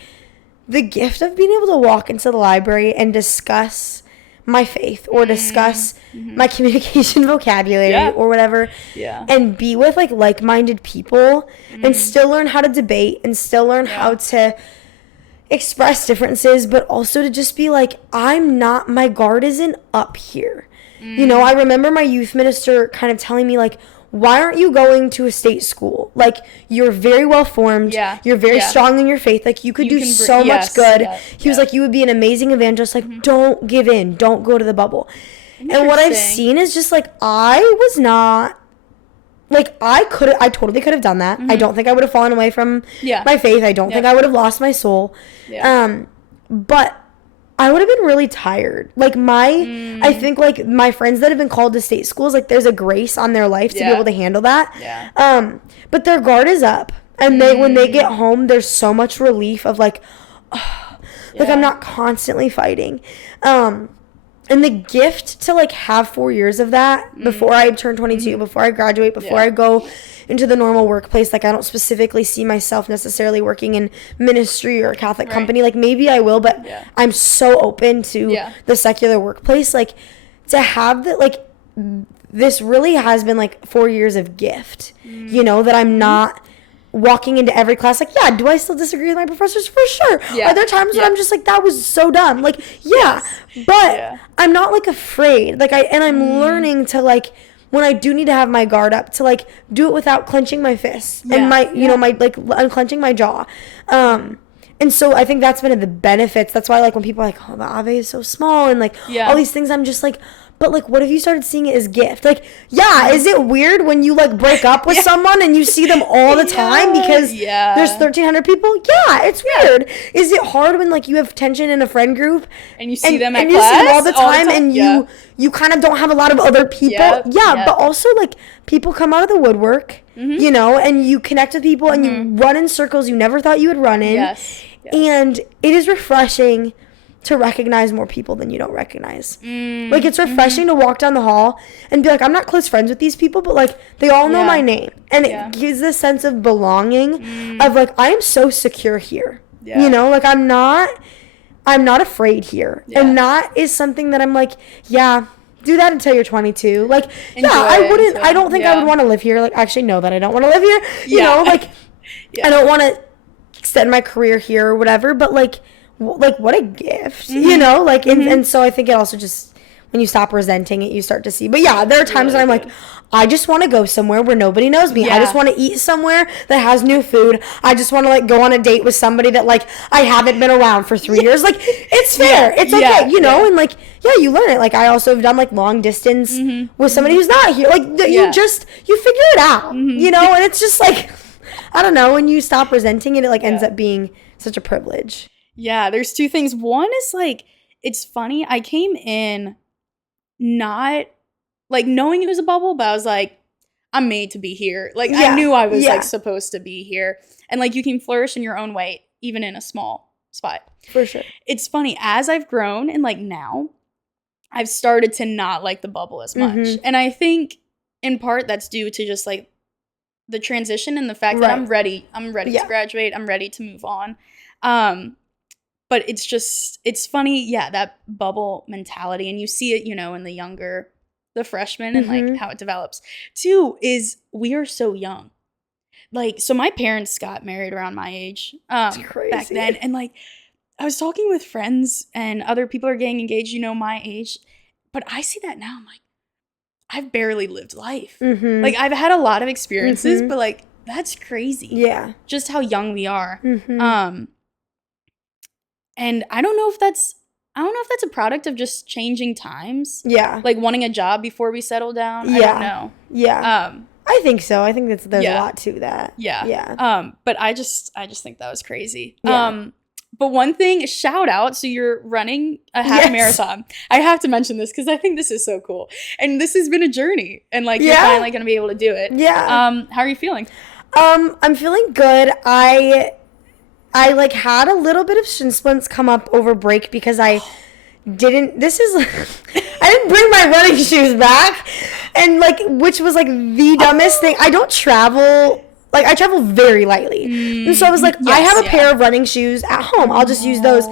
the gift of being able to walk into the library and discuss my faith or discuss my communication vocabulary or whatever and be with like-minded people and still learn how to debate and still learn how to express differences, but also to just be like, my guard isn't up here. I remember my youth minister kind of telling me like, why aren't you going to a state school? Like, you're very well formed. You're very strong in your faith. Like, you could do so much good. He was like, you would be an amazing evangelist. Like, don't give in. Don't go to the bubble. And what I've seen is just like, I was not, like, I totally could have done that. I don't think I would have fallen away from my faith. I don't think I would have lost my soul. But I would have been really tired. Like, I think, like, my friends that have been called to state schools, like, there's a grace on their life to be able to handle that. But their guard is up. And when they get home, there's so much relief of, like, like, I'm not constantly fighting. And the gift to, like, have 4 years of that before I turn 22, before I graduate, before I go into the normal workplace. Like, I don't specifically see myself necessarily working in ministry or a Catholic company. Like, maybe I will, but I'm so open to the secular workplace. Like, to have that, like, this really has been, like, 4 years of gift, that I'm not walking into every class like, do I still disagree with my professors? For sure. Are there times when I'm just like, that was so dumb? Like, but I'm not like afraid. Like, I'm learning to like, when I do need to have my guard up, to like do it without clenching my fists and my, my like unclenching my jaw. And so I think that's one of the benefits. That's why like when people are like, oh, the Ave is so small and like all these things, I'm just like, but, like, what if you started seeing it as gift? Like, is it weird when you, like, break up with someone and you see them all the time because there's 1,300 people? Yeah, it's weird. Is it hard when, like, you have tension in a friend group? And you see them at class? And you see them all the time and you kind of don't have a lot of other people? But also, like, people come out of the woodwork, and you connect with people and you run in circles you never thought you would run in. And it is refreshing to recognize more people than you don't recognize. Like, it's refreshing to walk down the hall and be like, I'm not close friends with these people, but, like, they all know my name. And it gives this sense of belonging of, like, I am so secure here. Like, I'm not afraid here. And that is something that I'm like, do that until you're 22. Like, I don't think I would want to live here. Like, I actually know that I don't want to live here. You know, like, I don't want to extend my career here or whatever, but, like, what a gift, like, and so I think it also just, when you stop resenting it, you start to see, but there are times when I'm like, I just want to go somewhere where nobody knows me. I just want to eat somewhere that has new food. I just want to, like, go on a date with somebody that, like, I haven't been around for 3 years. Like, it's fair. It's okay, and, like, you learn it. Like, I also have done, like, long distance with somebody who's not here. Like, you figure it out, and it's just, like, I don't know, when you stop resenting it, it, like, ends up being such a privilege. Yeah, there's two things. One is, like, it's funny. I came in not, like, knowing it was a bubble, but I was like, I'm made to be here. Like, I knew I was, like, supposed to be here. And, like, you can flourish in your own way, even in a small spot. For sure. It's funny. As I've grown and, like, now, I've started to not like the bubble as much. And I think, in part, that's due to just, like, the transition and the fact that I'm ready. I'm ready to graduate. I'm ready to move on. But it's funny, that bubble mentality. And you see it, in the freshmen and, like, how it develops. Two is, we are so young. like, so my parents got married around my age back then. And like, I was talking with friends and other people are getting engaged, my age. But I see that now. I'm like, I've barely lived life. Like, I've had a lot of experiences, but like, that's crazy. Yeah. Just how young we are. And I don't know if that's a product of just changing times. Yeah. Like wanting a job before we settle down. I don't know. Yeah. I think so. I think there's a lot to that. Yeah. Yeah. But I just think that was crazy. Yeah. But one thing, shout out, so you're running a half marathon. I have to mention this because I think this is so cool. And this has been a journey. And like you're finally gonna be able to do it. Yeah. How are you feeling? I'm feeling good. I like had a little bit of shin splints come up over break because I didn't bring my running shoes back, and like, which was like the dumbest thing. I don't travel, like I travel very lightly. And so I was like, I have a pair of running shoes at home. I'll just use those.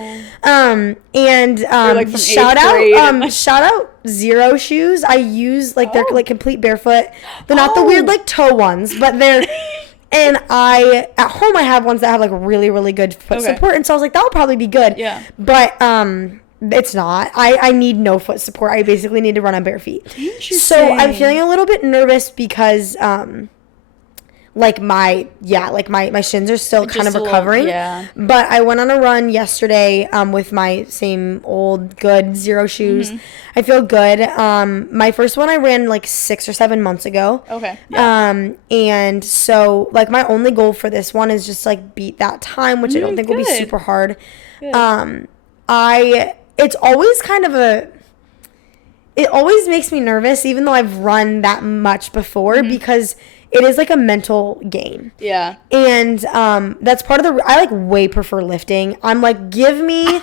Like shout out Zero shoes. I use like they're like complete barefoot. They're not the weird like toe ones, but they're and at home I have ones that have like really, really good foot support, and so I was like, that'll probably be good. Yeah. But it's not. I need no foot support. I basically need to run on bare feet. Interesting. So I'm feeling a little bit nervous because like my shins are still kind of recovering. But I went on a run yesterday with my same old good Zero shoes. I feel good. My first one I ran like 6 or 7 months ago. Okay. Yeah. And so like my only goal for this one is just like beat that time, which I don't think will be super hard. Good. It's always kind of it always makes me nervous, even though I've run that much before, because it is like a mental game. Yeah. And that's part of I like way prefer lifting. I'm like, give me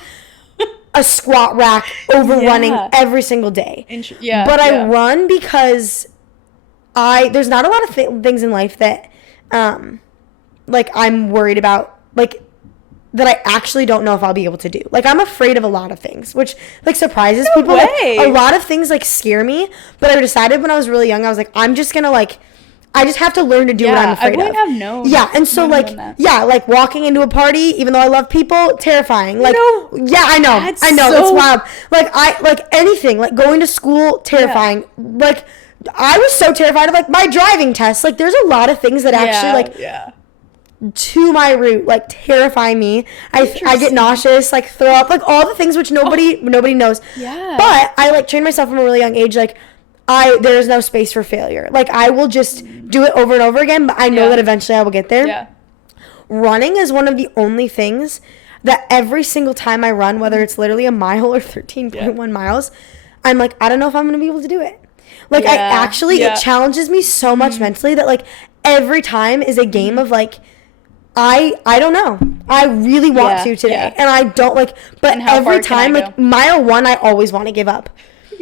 a squat rack over running every single day. But I run because there's not a lot of things in life that like I'm worried about, like that I actually don't know if I'll be able to do. Like, I'm afraid of a lot of things, which like surprises people. Like, a lot of things like scare me, but I decided when I was really young, I was like, I'm just gonna like, I just have to learn to do what I'm afraid of. I would have known. Yeah, and so like, like walking into a party, even though I love people, terrifying. Like, I know, it's wild. Like, like anything, like going to school, terrifying. Like, I was so terrified of like my driving test. Like, there's a lot of things that actually like to my root like terrify me. I get nauseous, like throw up, like all the things which nobody knows. But I like trained myself from a really young age, like there is no space for failure. Like I will just do it over and over again, but I know that eventually I will get there. Running is one of the only things that every single time I run, whether it's literally a mile or 13.1 miles, I'm like, I don't know if I'm gonna be able to do it. Like I actually it challenges me so much mentally that like every time is a game of like I don't know. I really want to today. And I don't like, but every time, like mile 1, I always want to give up.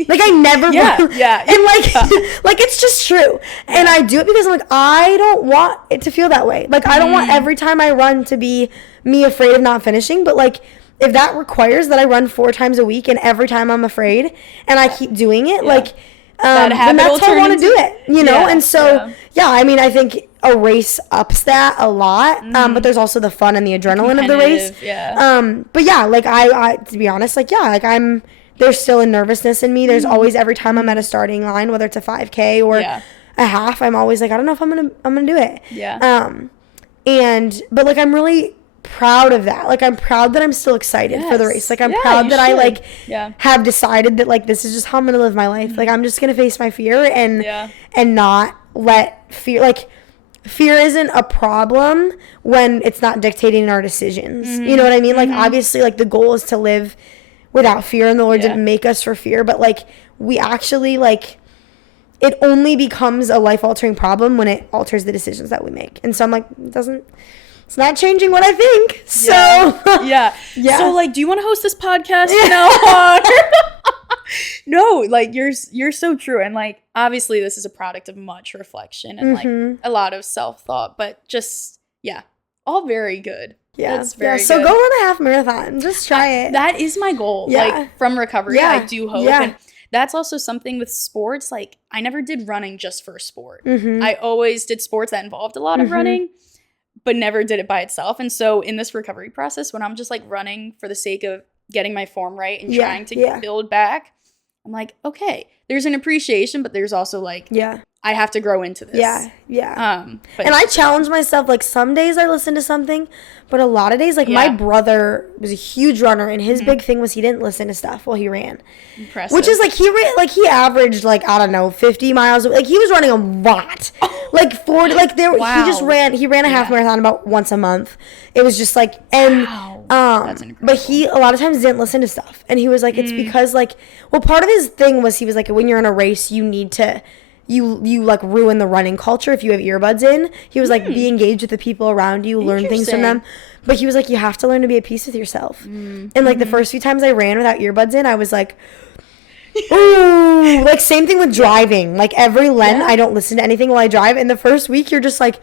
Like I never and like like it's just true. And I do it because I'm like, I don't want it to feel that way. Like I don't want every time I run to be me afraid of not finishing, but like if that requires that I run 4 times a week and every time I'm afraid and I keep doing it, like then that's how I want to do it, you know? And so I mean, I think a race ups that a lot, but there's also the fun and the adrenaline of the race. But like I to be honest, like like there's still a nervousness in me. There's always, every time I'm at a starting line, whether it's a 5K or a half, I'm always like, I don't know if I'm gonna do it. But like I'm really proud of that. Like I'm proud that I'm still excited for the race. Like I'm proud that I like have decided that like this is just how I'm gonna live my life. Like I'm just gonna face my fear and not let fear, like fear isn't a problem when it's not dictating our decisions. You know what I mean? Like obviously like the goal is to live without fear, and the Lord didn't make us for fear, but like we actually like it only becomes a life altering problem when it alters the decisions that we make. And so I'm like, it's not changing what I think. So So like, do you want to host this podcast now? No, like you're so true. And like, obviously this is a product of much reflection and like a lot of self-thought, but just, all very good. Yeah. That's very good. So go run a half marathon. Just try it. That is my goal. Like from recovery, I do hope. And that's also something with sports. Like I never did running just for sport. I always did sports that involved a lot of running. but never did it by itself. And so in this recovery process, when I'm just like running for the sake of getting my form right and trying to build back, I'm like, okay, there's an appreciation, but there's also like, I have to grow into this. And I challenge myself, like some days I listen to something, but a lot of days, like my brother was a huge runner, and his big thing was he didn't listen to stuff while he ran. Impressive. Which is like he averaged like, I don't know, 50 miles. Like he was running a lot. Like 40, like there he ran a half marathon about once a month. It was just like, and that's incredible. But he a lot of times didn't listen to stuff. And he was like, it's because like, well, part of his thing was he was like, when you're in a race, you need to you like ruin the running culture if you have earbuds in. He was like, be engaged with the people around you, learn things from them. But he was like, you have to learn to be at peace with yourself. And like the first few times I ran without earbuds in, I was like, ooh, like same thing with driving. Like every Lent, I don't listen to anything while I drive. And the first week, you're just like,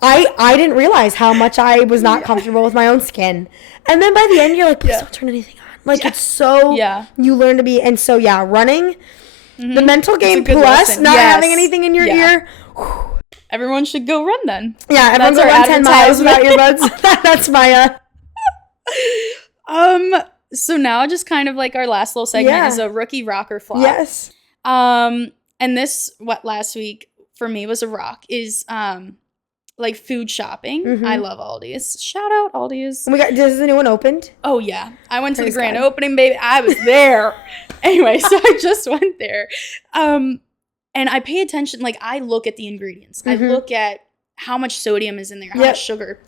I didn't realize how much I was not comfortable with my own skin. And then by the end, you're like, please don't turn anything on. Like it's so, you learn to be, and so running. The mental game plus not having anything in your ear. Whew. Everyone should go run then. Yeah, everyone go run 10 miles without earbuds. That's my So now just kind of like our last little segment is a rookie rock or flop. Yes. And this, what last week for me was a rock, is like food shopping. I love Aldi's. Shout out Aldi's. Oh my God, has anyone opened? Oh yeah, I went to the grand opening, baby. I was there. Anyway, so I just went there, and I pay attention. Like I look at the ingredients. I look at how much sodium is in there, how much sugar.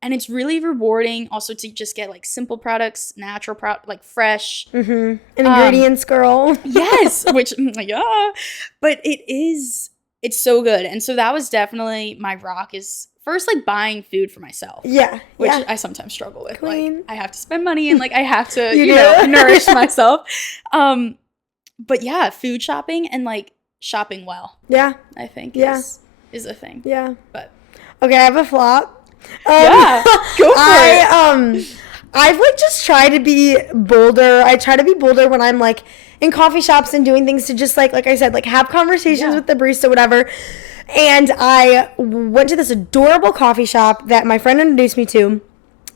And it's really rewarding also to just get like simple products, natural like fresh. An ingredients girl. Yes, which but it's so good. And so that was definitely my rock, is first like buying food for myself. Which I sometimes struggle with. Clean. Like I have to spend money and like I have to, you know, nourish myself. But yeah, food shopping and like shopping well. I think is a thing. But okay, I have a flop. Go for it. I've like just tried to be bolder. I try to be bolder when I'm like in coffee shops and doing things to just like I said, like have conversations with the barista, whatever. And I went to this adorable coffee shop that my friend introduced me to.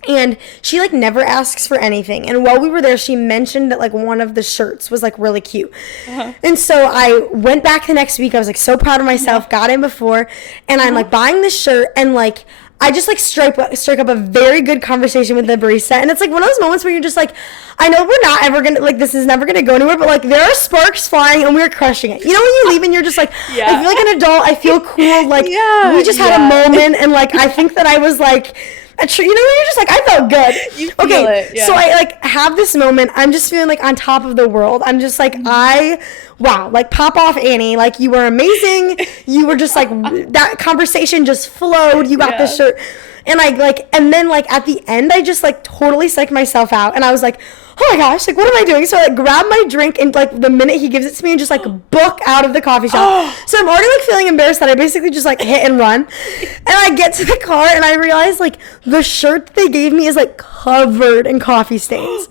And she like never asks for anything. And while we were there, she mentioned that like one of the shirts was like really cute. And so I went back the next week. I was like so proud of myself, got in before, and I'm like buying this shirt, and like I just like strike up a very good conversation with the barista. And it's like one of those moments where you're just like, I know we're not ever gonna, like, this is never gonna go anywhere, but like there are sparks flying and we're crushing it. You know, when you leave and you're just like, I feel like an adult, I feel cool, like we just had a moment, and like I think that I was like, you know, you're just like, I felt good. You feel it, so I like have this moment. I'm just feeling like on top of the world. I'm just like, wow, like pop off, Annie. Like you were amazing. You were just like, that conversation just flowed. You got this shirt. And I like, and then like at the end, I just like totally psyched myself out. And I was like, oh my gosh, like what am I doing? So I like grab my drink, and like the minute he gives it to me, and just like book out of the coffee shop. So I'm already like feeling embarrassed that I basically just like hit and run. And I get to the car and I realize like the shirt that they gave me is like covered in coffee stains.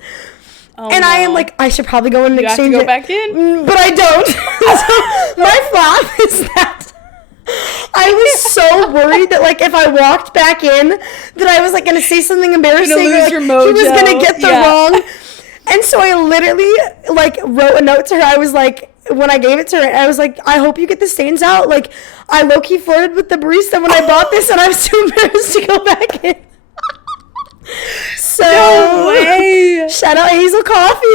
And I am like, I should probably go in and exchange it. You have to go back in? But I don't. So my flop is that I was so worried that like if I walked back in, that I was like gonna say something embarrassing. You're gonna lose your mojo. He was gonna get the wrong. And so I literally like wrote a note to her. I was like, when I gave it to her, I was like, I hope you get the stains out. Like I low-key flirted with the barista when I bought this, and I was too embarrassed to go back in. So no way. Shout out Hazel Coffee.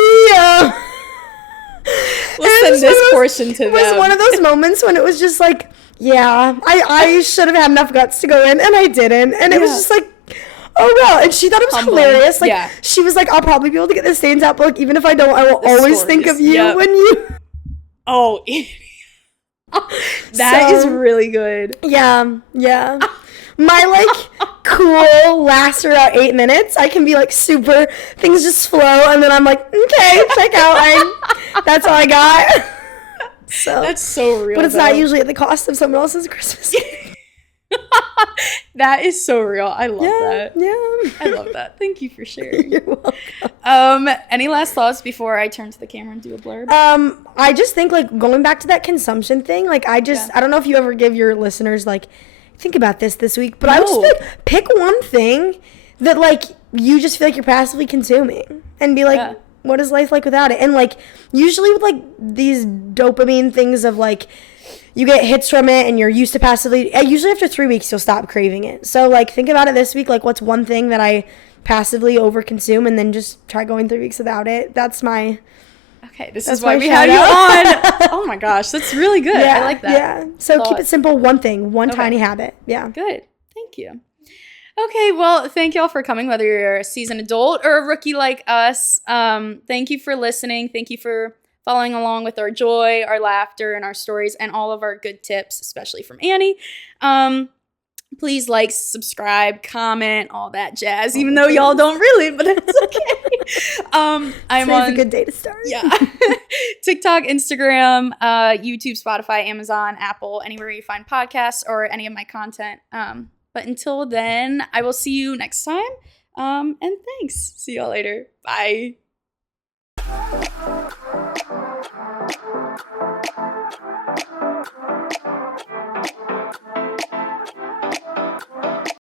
We'll send this portion to them. It was one of those moments when it was just like, I should have had enough guts to go in, and I didn't. And it was just like, oh wow. And she thought it was humbling. Hilarious. Like she was like, I'll probably be able to get the stains out, but like even if I don't, I will always think of you when you that is really good. My like cool lasts around 8 minutes. I can be like super, things just flow, and then I'm like, okay, check out. That's all I got. So that's so real. But it's not usually at the cost of someone else's Christmas. That is so real. I love that. Yeah. I love that. Thank you for sharing. You're welcome. Any last thoughts before I turn to the camera and do a blurb? I just think like going back to that consumption thing, like I don't know if you ever give your listeners like think about this week. But I would just be like, pick one thing that, like, you just feel like you're passively consuming and be like, what is life like without it? And, like, usually with, like, these dopamine things of, like, you get hits from it and you're used to passively, usually after 3 weeks, you'll stop craving it. So, like, think about it this week. Like, what's one thing that I passively overconsume, and then just try going 3 weeks without it. That's my... Okay, this is why we have you on. Oh my gosh, that's really good. I like that. Yeah. So keep it simple. One thing, one tiny habit. Yeah. Good. Thank you. Okay, well, thank y'all for coming, whether you're a seasoned adult or a rookie like us. Thank you for listening. Thank you for following along with our joy, our laughter, and our stories, and all of our good tips, especially from Annie. Please like, subscribe, comment, all that jazz, even though y'all don't really, but it's okay. I'm on a good day to start. Yeah. TikTok, Instagram, YouTube, Spotify, Amazon, Apple, anywhere you find podcasts or any of my content. But until then, I will see you next time. And thanks. See y'all later. Bye.